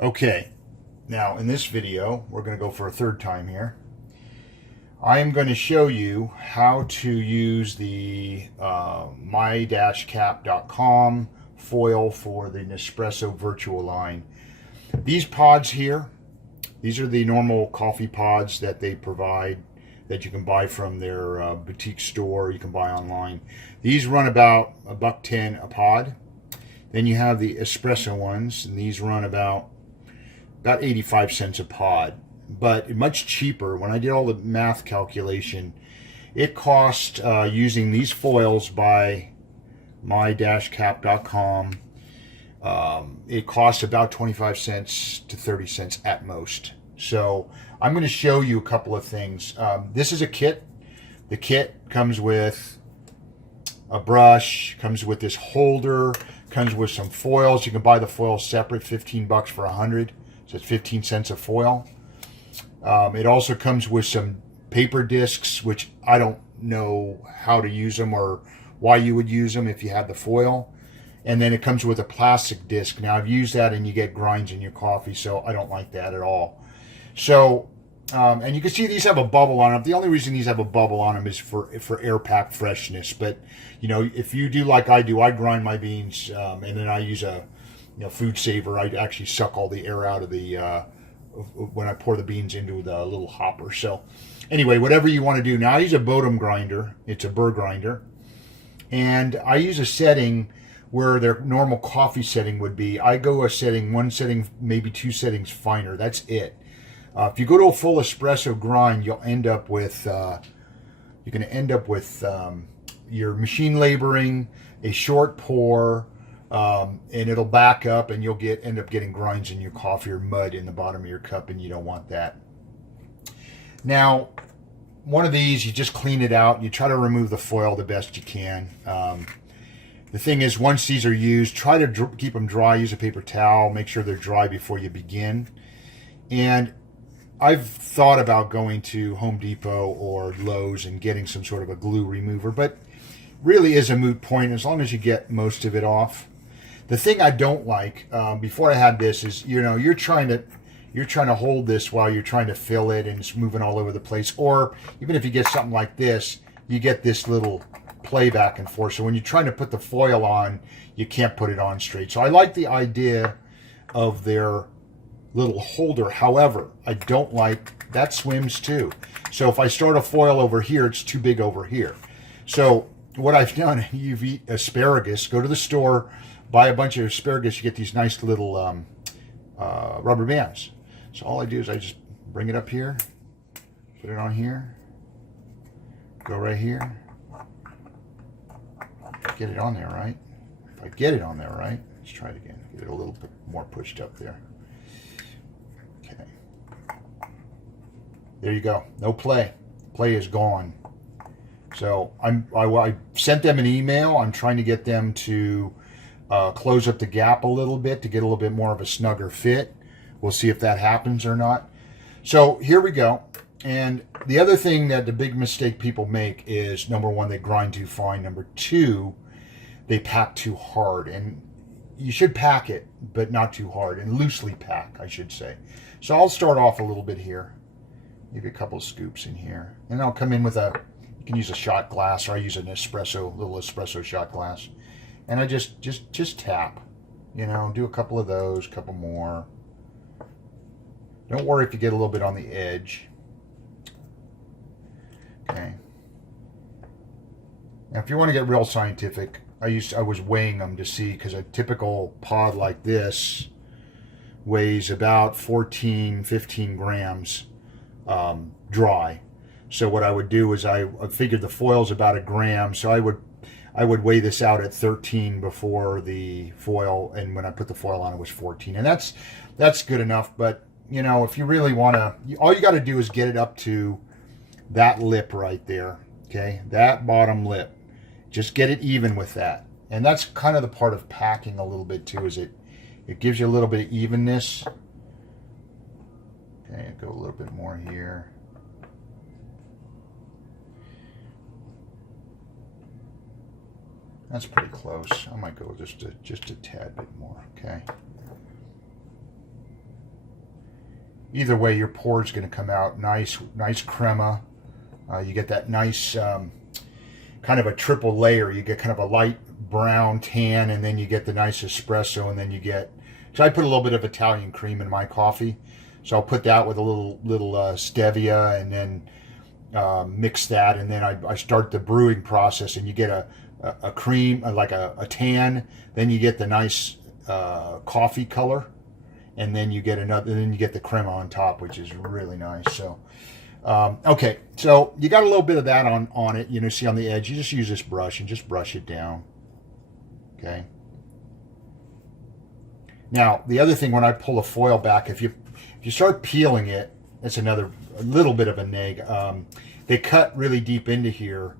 Okay, now in this video, we're going to go for a third time here. I am going to show you how to use the my-cap.com foil for the Nespresso Vertuoline. These pods here, these are the normal coffee pods that they provide that you can buy from their boutique store. You can buy online. These run about $1.10 a pod. Then you have the espresso ones, and these run about 85 cents a pod, but much cheaper. When I did all the math calculation, it cost using these foils by my-cap.com, it costs about 25 cents to 30 cents at most. So I'm going to show you a couple of things. This is a kit. The kit comes with a brush, comes with this holder, comes with some foils. You can buy the foils separate, 15 bucks for 100. So it's 15 cents a foil. It also comes with some paper discs, which I don't know how to use them or why you would use them if you had the foil. And then it comes with a plastic disc. Now I've used that and you get grinds in your coffee, so I don't like that at all. So, and you can see these have a bubble on them. The only reason these have a bubble on them is for air pack freshness. But, you know, if you do like I do, I grind my beans and then I use a food saver. I actually suck all the air out of the when I pour the beans into the little hopper. So anyway, whatever you want to do. Now I use a Bodum grinder. It's a burr grinder. And I use a setting where their normal coffee setting would be. I go a setting, one setting, maybe two settings finer. That's it. If you go to a full espresso grind, you'll end up with you're going to end up with your machine laboring, a short pour, and it'll back up, and you'll end up getting grinds in your coffee or mud in the bottom of your cup, and you don't want that. Now, one of these, you just clean it out. You try to remove the foil the best you can. The thing is, once these are used, try to keep them dry. Use a paper towel. Make sure they're dry before you begin. And I've thought about going to Home Depot or Lowe's and getting some sort of a glue remover, but really is a moot point as long as you get most of it off. The thing I don't like, before I had this, is you're trying to hold this while you're trying to fill it and it's moving all over the place. Or even if you get something like this, you get this little play back and forth. So when you're trying to put the foil on, you can't put it on straight. So I like the idea of their little holder. However, I don't like that swims too. So if I start a foil over here, it's too big over here. So what I've done, you've eat asparagus, go to the store, buy a bunch of asparagus, you get these nice little rubber bands. So all I do is I just bring it up here, put it on here, go right here, get it on there right. If I get it on there right, let's try it again, get it a little bit more pushed up there. Okay. There you go, no play. Play is gone. So I sent them an email. I'm trying to get them to close up the gap a little bit to get a little bit more of a snugger fit. We'll see if that happens or not. So here we go. And the other thing that the big mistake people make is, number one, they grind too fine. Number two, they pack too hard. And you should pack it, but not too hard, and loosely pack, I should say. So I'll start off a little bit here. Maybe a couple of scoops in here. And I'll come in with you can use a shot glass, or I use an little espresso shot glass. And I just tap, do a couple of those, a couple more. Don't worry if you get a little bit on the edge. Okay. Now, if you want to get real scientific, I was weighing them to see, because a typical pod like this weighs about 14, 15 grams dry. So what I would do is I figured the foil's about a gram, so I would weigh this out at 13 before the foil, and when I put the foil on, it was 14, and that's good enough. But if you really want to, all you got to do is get it up to that lip right there, okay, that bottom lip. Just get it even with that, and that's kind of the part of packing a little bit too. Is it gives you a little bit of evenness. Okay, go a little bit more here. That's pretty close. I might go just a tad bit more, okay? either way, your pour is going to come out nice crema. You get that nice kind of a triple layer. You get kind of a light brown tan, and then you get the nice espresso, and then you get, so I put a little bit of Italian cream in my coffee, so I'll put that with a little stevia, and then mix that, and then I start the brewing process, and you get a cream, like a tan, then you get the nice coffee color, and then you get the crema on top, which is really nice. So okay, so you got a little bit of that on it, you know, see on the edge. You just use this brush and just brush it down. Okay. Now the other thing, when I pull the foil back, if you start peeling it, it's a little bit of a neg. They cut really deep into here,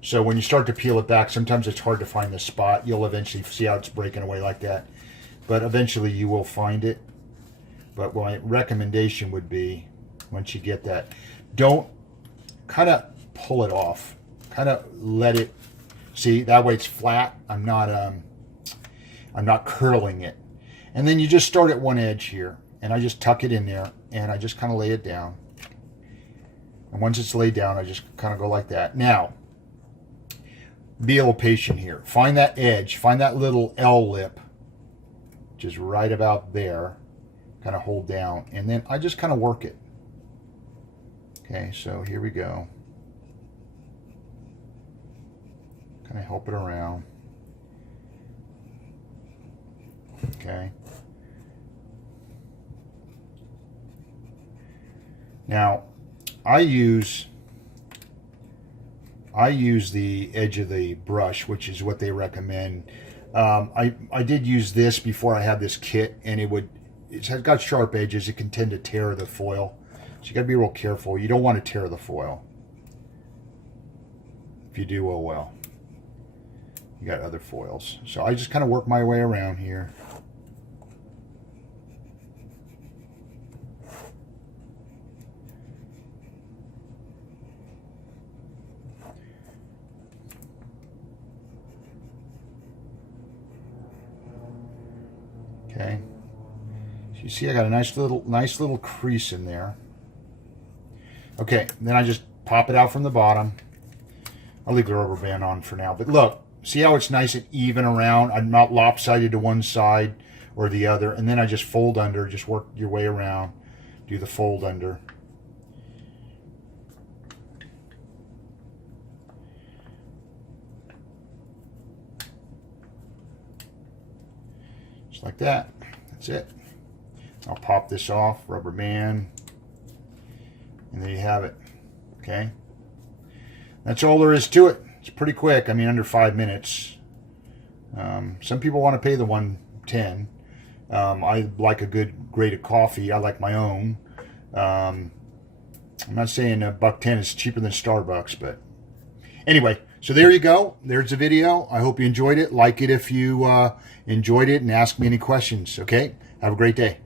so when you start to peel it back, sometimes it's hard to find the spot. You'll eventually see how it's breaking away like that, but eventually you will find it. But my recommendation would be, once you get that, don't kind of pull it off. Kind of let it, see, that way it's flat. I'm not curling it. And then you just start at one edge here, and I just tuck it in there, and I just kind of lay it down. And once it's laid down, I just kind of go like that. Now, be a little patient here. Find that edge, find that little L lip, which is right about there. Kind of hold down, and then I just kind of work it. Okay, so here we go. Kind of help it around. Okay. Now, I use the edge of the brush, which is what they recommend. I did use this before I had this kit, and it's got sharp edges. It can tend to tear the foil, so you got to be real careful. You don't want to tear the foil. If you do, oh well. You got other foils. So I just kind of work my way around here. Okay. So you see I got a nice little crease in there. Okay, then I just pop it out from the bottom. I'll leave the rubber band on for now. But look, see how it's nice and even around? I'm not lopsided to one side or the other. And then I just fold under, just work your way around. Do the fold under. Just like that. That's it. I'll pop this off, rubber band, and there you have it. Okay, that's all there is to it. It's pretty quick. I mean, under 5 minutes. Some people want to pay the $1.10. I like a good grade of coffee. I like my own. I'm not saying $1.10 is cheaper than Starbucks, but anyway. So there you go. There's the video. I hope you enjoyed it. Like it if you enjoyed it, and ask me any questions. Okay. Have a great day.